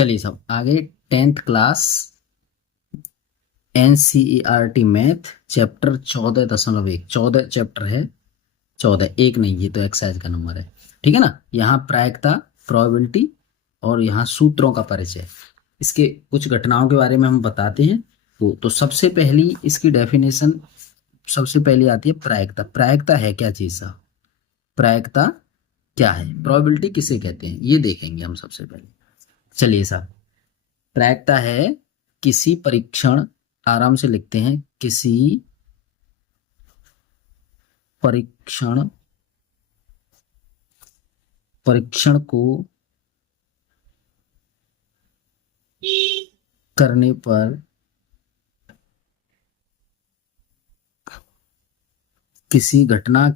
चलिए सब आगे 10th class NCERT math chapter 14.1 14 chapter है। 14 एक नहीं, ये तो एक्सरसाइज का नंबर है। ठीक है ना। यहाँ प्रायिकता, प्रोबेबिलिटी और यहाँ सूत्रों का परिचय, इसके कुछ घटनाओं के बारे में हम बताते हैं। तो सबसे पहली इसकी डेफिनेशन सबसे पहली आती है प्रायिकता। प्रायिकता है क्या चीज साहब? प्रायिकता क्या है? प्रोबेबिलिटी किसे कहते हैं ये देखेंगे हम सबसे पहले। चलिए साहब, प्रायिकता है किसी परीक्षण, आराम से लिखते हैं, किसी परीक्षण को करने पर किसी घटना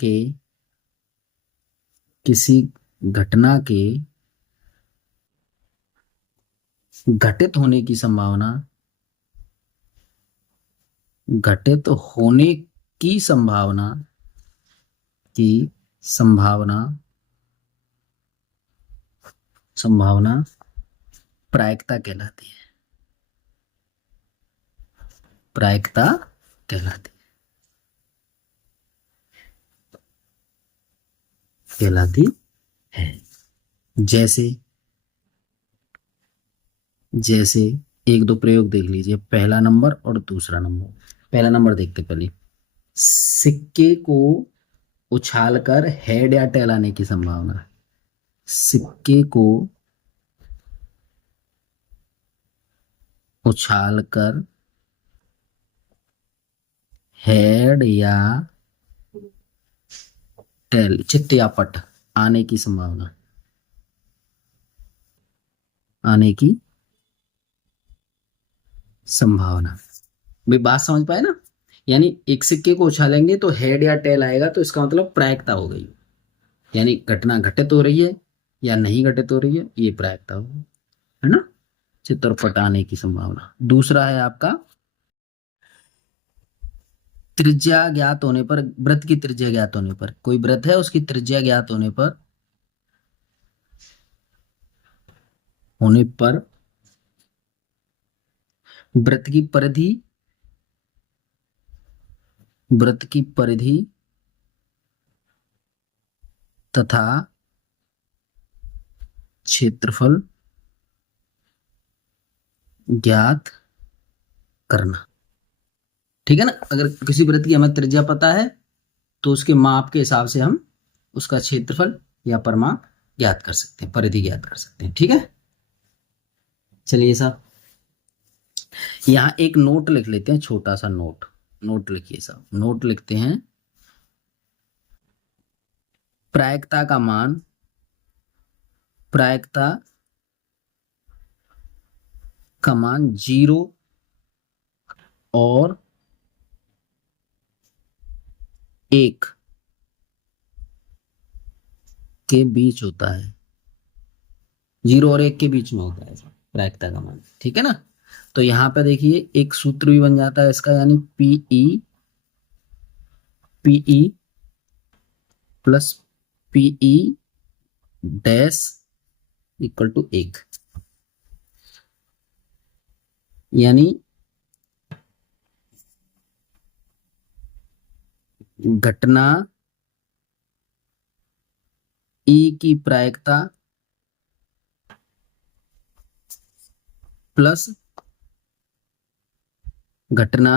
के घटित होने की संभावना, घटित होने की संभावना प्रायिकता कहलाती है। प्रायिकता कहलाती है। जैसे एक दो प्रयोग देख लीजिए, पहला नंबर और दूसरा नंबर। पहला नंबर देखते पहले, सिक्के को उछालकर हेड या टेल आने की संभावना। सिक्के को उछालकर हेड या टेल, चित्त या पट आने की संभावना, भी बात समझ पाए ना। यानी एक सिक्के को उछालेंगे तो हेड या टेल आएगा, तो इसका मतलब प्रायिकता हो गई। यानी घटना घटित हो रही है या नहीं घटित हो रही है, ये प्रायिकता हो, है ना। चित्त और पट आने की संभावना। दूसरा है आपका त्रिज्या ज्ञात होने पर, वृत्त की त्रिज्या ज्ञात होने पर, कोई वृत्त है उसकी त्रिज्या ज्ञात होने पर वृत्त की परिधि तथा क्षेत्रफल ज्ञात करना। ठीक है ना। अगर किसी वृत्त की हमें त्रिज्या पता है तो उसके माप के हिसाब से हम उसका क्षेत्रफल या परिमाप ज्ञात कर सकते हैं, परिधि ज्ञात कर सकते हैं। ठीक है। चलिए साहब, यहां एक नोट लिख लेते हैं, छोटा सा नोट लिखिए साहब। नोट लिखते हैं, प्रायिकता का मान 0 और 1 के बीच होता है। 0 और 1 के बीच में होता है प्रायिकता का मान। ठीक है ना। तो यहां पे देखिए एक सूत्र भी बन जाता है इसका, यानी PE plus PE dash equal to 1। यानी घटना ई की प्रायिकता प्लस घटना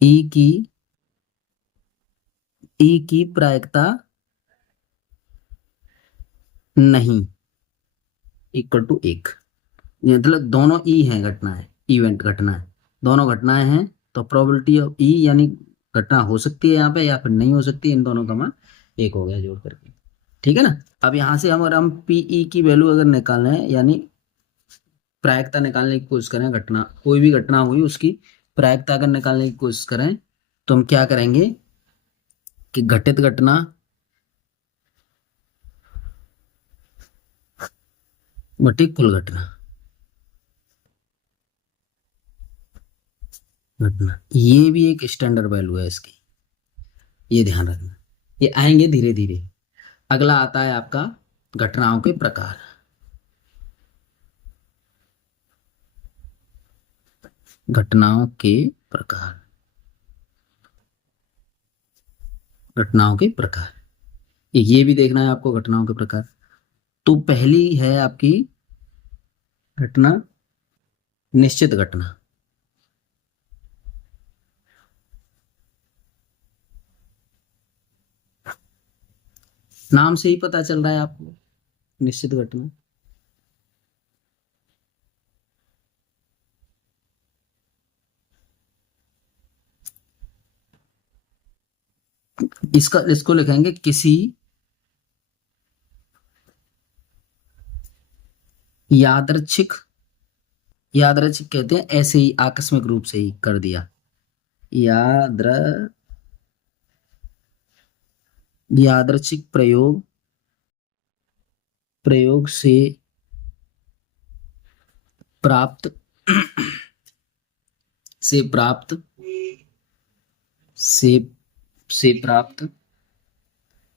ई की प्रायिकता नहीं इक्वल टू 1। मतलब दोनों ई हैं, घटना है, इवेंट घटना है, दोनों घटनाएं हैं। तो प्रोबेबिलिटी ऑफ ई यानी घटना हो सकती है यहाँ पे या फिर नहीं हो सकती, इन दोनों का मान 1 हो गया जोड़ करके। ठीक है ना। अब यहाँ से हम पीई की वैल्यू अगर निकालना है, यानी प्रायिकता निकालने की कोशिश करें, घटना कोई भी घटना हुई उसकी प्रायिकता अगर निकालने की कोशिश करें, तो हम क्या करेंगे कि घटित घटना बटी कुल घटना ये भी एक स्टैंडर्ड वैल्यू है इसकी, ये ध्यान रखना। ये आएंगे धीरे धीरे। अगला आता है आपका घटनाओं के प्रकार। घटनाओं के प्रकार। घटनाओं के प्रकार, ये भी देखना है आपको घटनाओं के प्रकार। तो पहली है आपकी घटना, निश्चित घटना। नाम से ही पता चल रहा है आपको, निश्चित घटना। इसको लिखेंगे किसी यादृच्छिक, यादृच्छिक कहते हैं ऐसे ही आकस्मिक रूप से ही कर दिया, यादृच्छिक प्रयोग, प्रयोग से प्राप्त, से प्राप्त, से से प्राप्त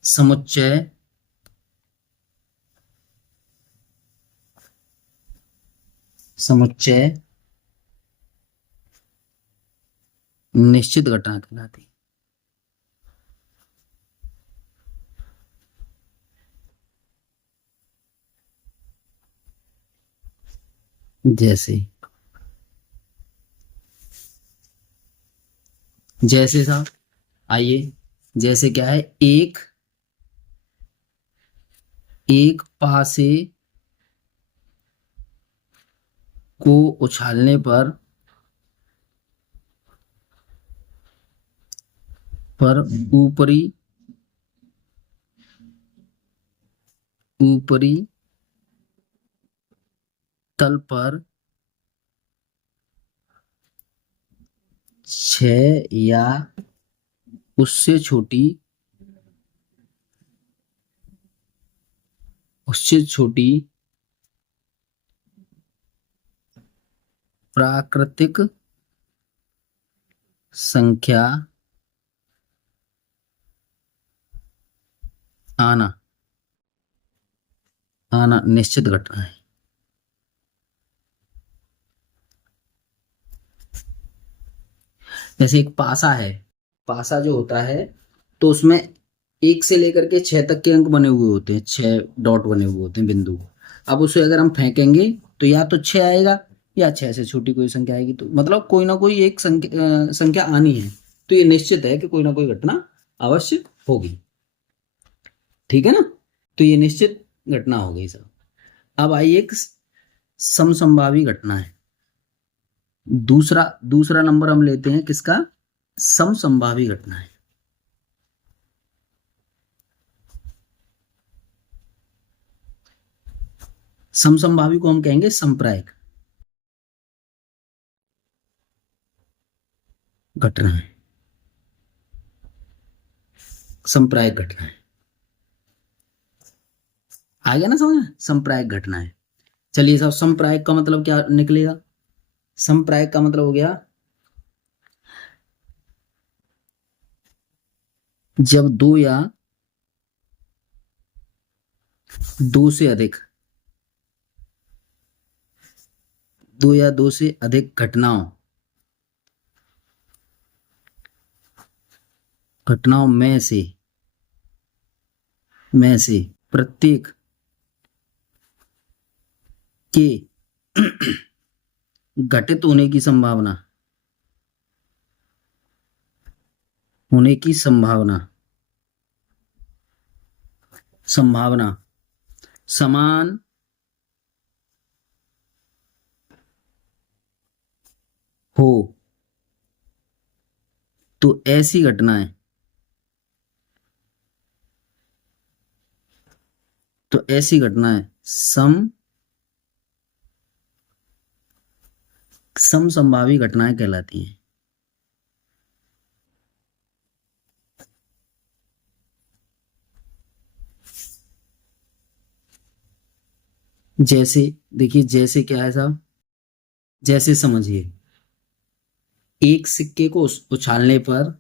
समुच्चय, समुच्चय निश्चित घटना कहलाती। जैसे, जैसे साहब आइए, जैसे क्या है, एक पासे को उछालने पर ऊपरी, ऊपरी तल पर 6 या उससे छोटी, उससे छोटी प्राकृतिक संख्या आना, आना निश्चित घटना है। जैसे एक पासा है, पासा जो होता है तो उसमें 1 से लेकर के 6 तक के अंक बने हुए होते हैं, 6 डॉट बने हुए होते हैं, बिंदु। अब उसे अगर हम फेंकेंगे तो या तो 6 आएगा या 6 से छोटी कोई संख्या आएगी, तो मतलब कोई ना कोई एक संख्या आनी है। तो ये निश्चित है कि कोई ना कोई घटना अवश्य होगी, ठीक है ना। तो ये निश्चित घटना हो गई सर। अब आइए एक समसंभावी घटना है। दूसरा दूसरा नंबर हम लेते हैं किसका, समसंभावी घटना है। समसंभावी को हम कहेंगे संप्रायिक घटना है, संप्रायिक घटना है। आ गया ना समझ, संप्रायिक घटना है। चलिए साहब, संप्रायिक का मतलब क्या निकलेगा, संप्रायिक का मतलब हो गया जब दो या दो से अधिक, दो या दो से अधिक घटनाओं, घटनाओं में से प्रत्येक के घटित होने की संभावना, होने की संभावना, संभावना समान हो, तो ऐसी घटनाएं, तो ऐसी घटनाएं समसंभावी घटनाएं कहलाती हैं। जैसे देखिए, जैसे क्या है साहब, जैसे समझिए एक सिक्के को उछालने पर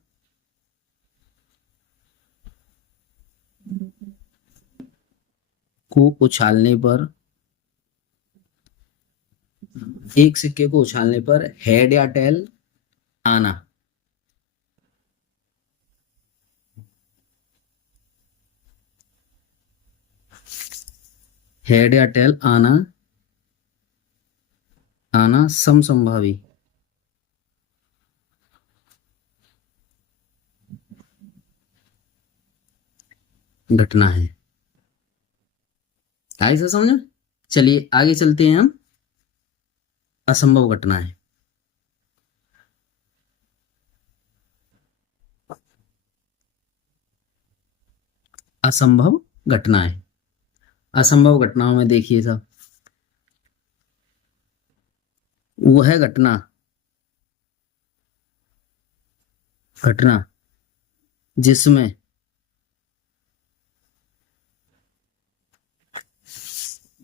को उछालने पर, एक सिक्के को उछालने पर हेड या टेल आना। हेड या टेल आना, आना समसंभावी। घटना है। आई सा समझ। चलिए आगे चलते हैं हम। असंभव घटना है। असंभव घटना है। असंभव घटनाओं में देखिए साहब, वो है घटना, घटना जिसमें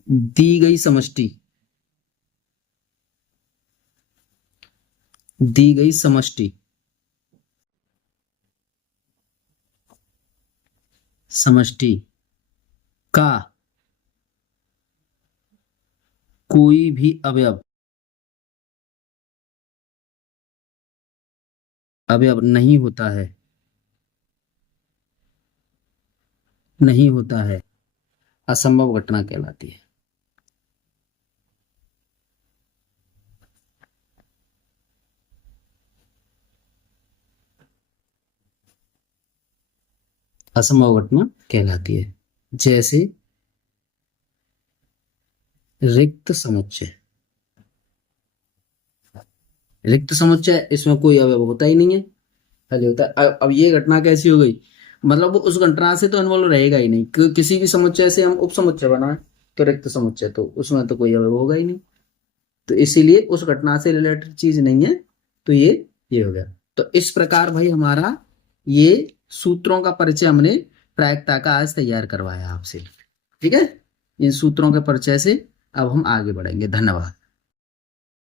दी गई समष्टि, दी गई समष्टि, समष्टि का कोई भी अवयव, अवयव नहीं होता है, नहीं होता है, असंभव घटना कहलाती है। असंभव घटना कहलाती है। जैसे रिक्त समुच्चय, रिक्त समुच्चय इसमें कोई अवयव होता ही नहीं है, खाली होता है। अब ये घटना कैसी हो गई, मतलब वो उस घटना से तो इन्वॉल्व रहेगा ही नहीं। किसी भी समुच्चय से हम उप समुच्चय बनाए तो रिक्त समुच्चय, तो उसमें तो कोई अवयव होगा ही नहीं, तो इसीलिए उस घटना से रिलेटेड चीज नहीं है, तो ये हो गया। तो इस प्रकार भाई हमारा ये सूत्रों का परिचय हमने प्रायिकता का आज तैयार करवाया आपसे। ठीक है, इन सूत्रों के परिचय से अब हम आगे बढ़ेंगे। धन्यवाद।